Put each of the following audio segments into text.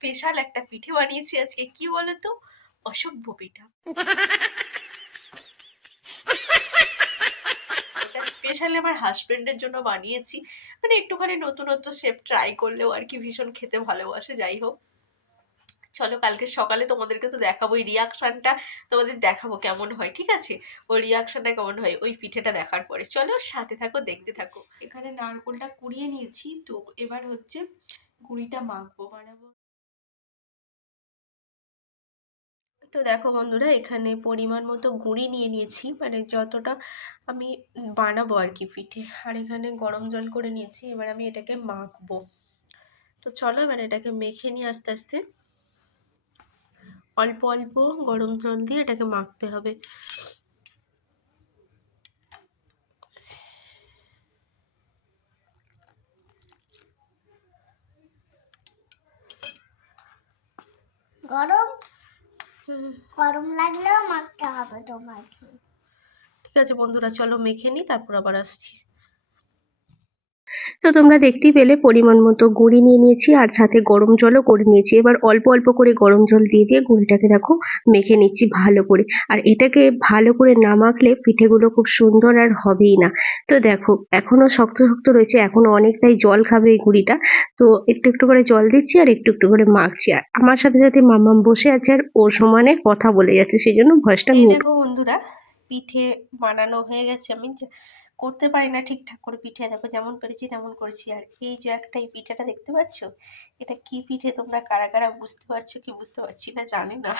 Special একটা পিঠে বানিয়েছি আজকে, কি বলতো, অসভ্য পিঠা। এটা স্পেশালি আমার হাজবেন্ডের জন্য বানিয়েছি, মানে একটুখানি নতুনত্ব শেপ ট্রাই করলেও আর কি, ভীষণ খেতে ভালোবাসে। যাই হোক, চলো কালকে সকালে তোমাদেরকে তো দেখাবো, ওই রিয়াকশানটা তোমাদের দেখাবো কেমন হয়, ঠিক আছে? ওই রিয়াকশানটা কেমন হয় ওই পিঠেটা দেখার পরে। চলো সাথে থাকো, দেখতে থাকো। এখানে নারকোলটা কুড়িয়ে নিয়েছি, তো এবার হচ্ছে গুঁড়িটা মাখবো, বানাবো। তো দেখো বন্ধুরা, এখানে পরিমাণ মতো গুঁড়ি নিয়ে নিয়েছি, মানে যতটা আমি বানাবো আর কি পিঠে। আর এখানে গরম জল করে নিয়েছি, এবার আমি এটাকে মাখবো। তো চলো এবার এটাকে মেখে নিয়ে আস্তে আস্তে অল্প অল্প গরম জল দিয়ে এটাকে মাখতে হবে। গরম গরম লাগলেও মাখতে হবে তোমাকে। ঠিক আছে বন্ধুরা, চলো মেখে নিই, তারপর আবার আসছি। তো তোমরা দেখতেই পেলে পরিমাণ মতো গুঁড়ি নিয়ে নিয়েছি আর সাথে গরম জলও করে নিয়েছি। এবার অল্প অল্প করে গরম জল দিয়ে দিয়ে গুঁড়িটাকে দেখো মেখে নিচ্ছি ভালো করে। আর এটাকে ভালো করে না মাখলে পিঠেগুলো খুব সুন্দর আর হবেই না। তো দেখো এখনো শক্ত শক্ত রয়েছে, এখনো অনেকটাই জল খাবে এই গুঁড়িটা। তো একটু একটু করে জল দিচ্ছি আর একটু একটু করে মাখছি। আর আমার সাথে সাথে মামাম বসে আছে আর ও সমানে কথা বলে যাচ্ছে, সেই জন্য ভয়েসটা এই মিউট। দেখো বন্ধুরা, পিঠে বানানো হয়ে গেছে। আমি করতে পারি না ঠিকঠাক করে পিঠে, দেখো যেমন পেরেছি তেমন করেছি। আর এই যে একটা এই পিঠেটা দেখতে পাচ্ছ, এটা কি পিঠে তোমরা কারা কারা বুঝতে পারছো কি বুঝতে পারছি না জানি না।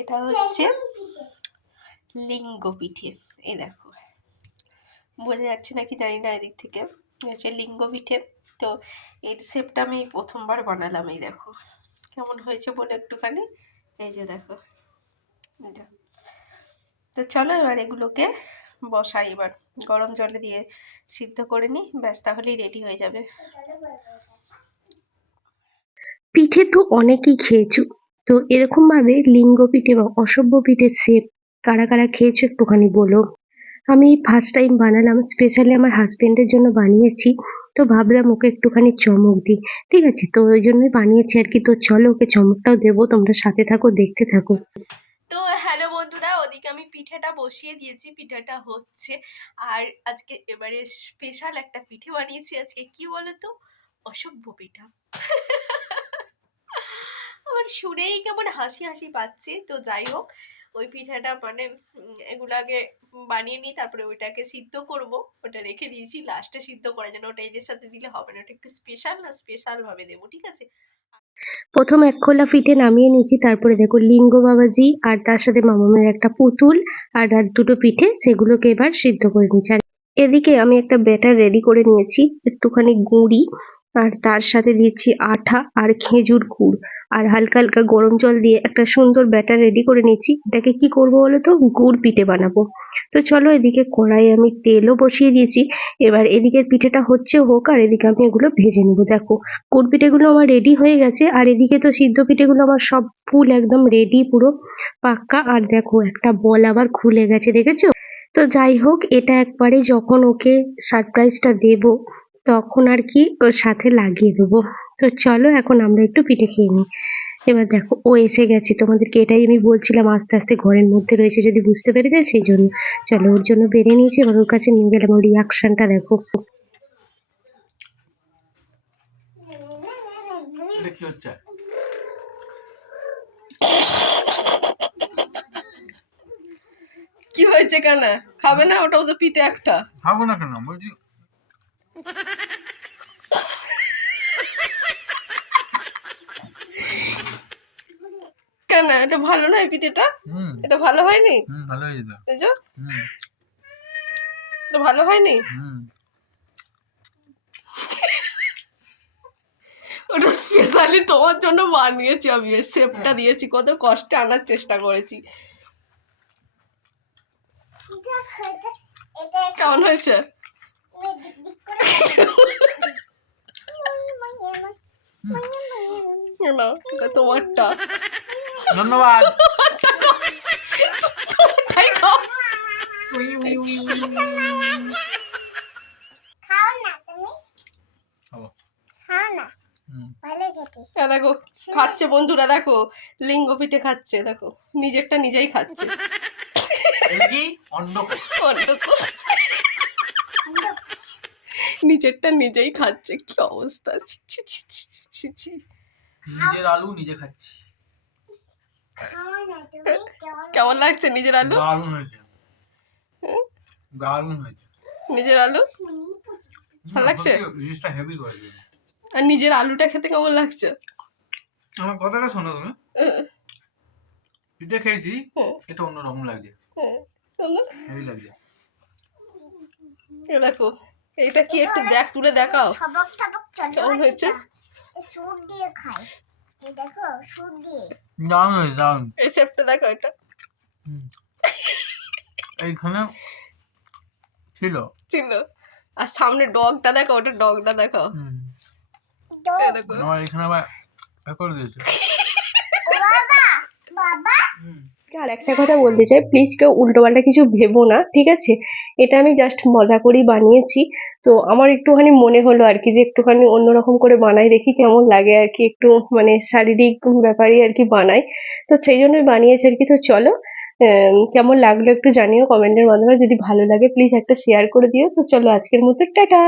এটা হচ্ছে লিঙ্গ পিঠে। এই দেখো, বোঝা যাচ্ছে নাকি জানি না এদিক থেকে, হচ্ছে লিঙ্গ পিঠে। তো এর শেপটা আমি প্রথমবার বানালাম। এই দেখো কেমন হয়েছে বলে একটুখানি, এই যে দেখো এটা। তো চলো এবার এগুলোকে বসাই, এবার গরম জলে দিয়ে সিদ্ধ করে নিই, ব্যাস তাহলেই রেডি হয়ে যাবে। পিঠে তো অনেকেই খেয়েছো, তো এরকম ভাবে লিঙ্গ পিঠে বা অসভ্য পিঠের শেপ কারা কারা খেয়েছো একটুখানি বলো। আমি ফার্স্ট টাইম বানালাম, স্পেশালি আমার হাজবেন্ডের জন্য বানিয়েছি। তো ভাবলাম ওকে একটুখানি চমক দিই, ঠিক আছে? তো ওই জন্যই বানিয়েছি আর কি। তো চলো ওকে চমকটাও দেবো, তোমরা সাথে থাকো, দেখতে থাকো। তো হ্যালো বন্ধুরা, ওদিকে আমি পিঠেটা বসিয়ে দিয়েছি, পিঠেটা হচ্ছে। আর আজকে এবারে স্পেশাল একটা পিঠে বানিয়েছি আজকে, কি বলতো, অসভ্য পিঠা। আমার শুনেই কেমন হাসি হাসি পাচ্ছে। তো যাই হোক, ওই পিঠাটা মানে এগুলো আগে বানিয়ে নিই, তারপরে ওইটাকে সিদ্ধ করব। ওটা রেখে দিয়েছি লাস্টে সিদ্ধ করার জন্য, ওটা এদের সাথে দিলে হবে না, ওটা একটু স্পেশাল না, স্পেশাল ভাবে দেবো, ঠিক আছে? প্রথম এক খোলা পিঠে নামিয়ে নিয়েছি, তারপরে দেখো লিঙ্গ বাবাজি আর তার সাথে মামামের একটা পুতুল আর আর দুটো পিঠে, সেগুলোকে এবার সিদ্ধ করে নিচ্ছি। আর এদিকে আমি একটা ব্যাটার রেডি করে নিয়েছি, একটুখানি গুঁড়ি আর তার সাথে দিচ্ছি আঠা আর খেজুর গুড় আর হালকা হালকা গরম জল দিয়ে একটা সুন্দর ব্যাটার রেডি করে নিচ্ছি। এটাকে কি করবো বলো তো, গুড় পিঠে বানাবো। তো চলো এদিকে কড়াই আমি তেলও বসিয়ে দিয়েছি। এবার এদিকের পিঠেটা হচ্ছে হোক আর এদিকে আমি এগুলো ভেজে নেবো। দেখো গুড় পিঠেগুলো আমার রেডি হয়ে গেছে আর এদিকে তো সিদ্ধ পিঠেগুলো আমার সব ফুল একদম রেডি, পুরো পাক্কা। আর দেখো একটা বল আবার খুলে গেছে, দেখেছো? তো যাই হোক, এটা একবারে যখন ওকে সারপ্রাইজটা দেব তখন আর কি ওর সাথে লাগিয়ে দেবো। তো চলো এখন আমরা একটু পিঠে খেয়ে নিই। এবার দেখো ও এসে গেছে, তোমাদেরকে এটাই আমি বলছিলাম, আস্তে আস্তে ঘরের মধ্যে রয়েছে যদি বুঝতে পেরে যায়, সেই জন্য। চলো ওর জন্য বেড়ে নিয়েছি, এবার ওর কাছে নিয়ে গেলাম। ওর রিয়াকশনটা দেখো। কি হচ্ছে? কি হয়েছে কেন? খাবে না? ওটাও তো পিঠে একটা। খাবো না কেন বলছি? কেন, এটা ভালো নয় পিঠেটা? এটা ভালো হয়নি? ভালো হয়েছে তো। বুঝছো, এটা ভালো হয়নি। ওটা স্পেশালি তোমার জন্য বানিয়েছি আমি, শেপটা দিয়েছি, কত কষ্টে আনার চেষ্টা করেছি। কেমন হয়েছে? না, এটা তোমারটা। ধন্যবাদ। তোমারটাই খাও। খাও না তুমি, খাবো। খাও না, ভালো খেতে। দেখো খাচ্ছে বন্ধুরা, দেখো লিঙ্গ পিঠে খাচ্ছে, দেখো নিজেরটা নিজেই খাচ্ছে। এটা কি অন্ডকোষ? অন্ডকোষ। নিজেরটা নিজেই খাচ্ছে, কি অবস্থা! ছি ছি ছি ছি ছি ছি ছি। নিজের আলু নিজে খাচ্ছি। খাও না তুমি, কেমন লাগছে নিজের আলু? দারুণ হয়েছে, দারুণ হয়েছে। নিজের আলু ভালো লাগছে? জিনিসটা হেভি করেছে। আর নিজের আলুটা খেতে কেমন লাগছে? আমার কথাটা শোনো তুমি, আহ, পিঠে খেয়েছি, হুম, এটা অন্যরকম লাগছে, হুম, শোনো, হেভি লাগছে। এ দেখো এইটা কি একটু দেখ, তুলে দেখাও সবক টবক চলে কেমন হয়েছে। সুট দিয়ে খাই, এই দেখো সুট দিয়ে। দারুণ হয়েছে, দারুণ। এই শেপটা দেখো, এটা হুম। এইখানে ছিল। ছিল। আর সামনে ডগটা দেখো, ওটা ডগটা দেখাও। হুম। এই দেখো আমার এখানে আবার এ করে দিয়েছে। ও বাবা, বাবা হুম। আর একটা কথা বলতে চাই, প্লিজ কেউ উল্টোপাল্টা কিছু ভেবো না, ঠিক আছে? এটা আমি জাস্ট মজা করেই বানিয়েছি। তো আমার একটুখানি মনে হলো আর কি যে একটুখানি অন্যরকম করে বানাই, দেখি কেমন লাগে আর কি, একটু মানে শারীরিক ব্যাপারে আর কি বানাই, তো সেই জন্যই বানিয়েছি আর কি। তো চলো, কেমন লাগলো একটু জানিও কমেন্টের মাধ্যমে, যদি ভালো লাগে প্লিজ একটা শেয়ার করে দিও। তো চলো আজকের মতো টাটা।